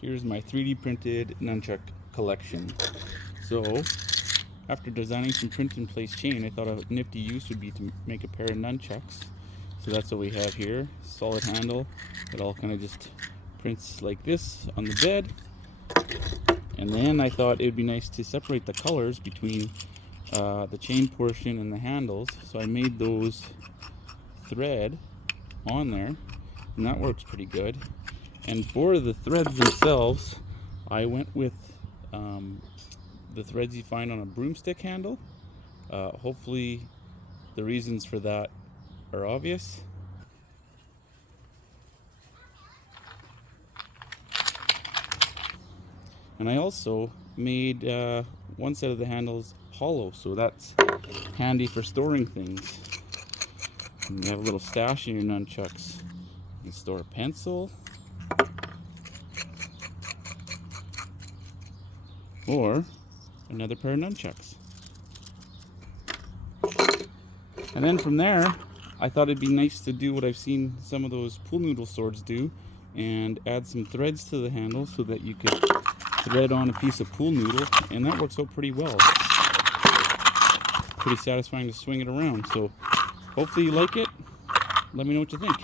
Here's my 3D printed Nunchuk collection. So, after designing some print-in-place chain, I thought a nifty use would be to make a pair of nunchucks. So that's what we have here. Solid handle. It all kind of just prints like this on the bed. And then I thought it would be nice to separate the colors between the chain portion and the handles. So I made those thread on there, and that works pretty good. And for the threads themselves, I went with the threads you find on a broomstick handle. Hopefully the reasons for that are obvious. And I also made one set of the handles hollow, so that's handy for storing things. And you have a little stash in your nunchucks. You can store a pencil, or another pair of nunchucks. And then from there, I thought it'd be nice to do what I've seen some of those pool noodle swords do, and add some threads to the handle so that you could thread on a piece of pool noodle, and that works out pretty well. Pretty satisfying to swing it around. So hopefully you like it. Let me know what you think.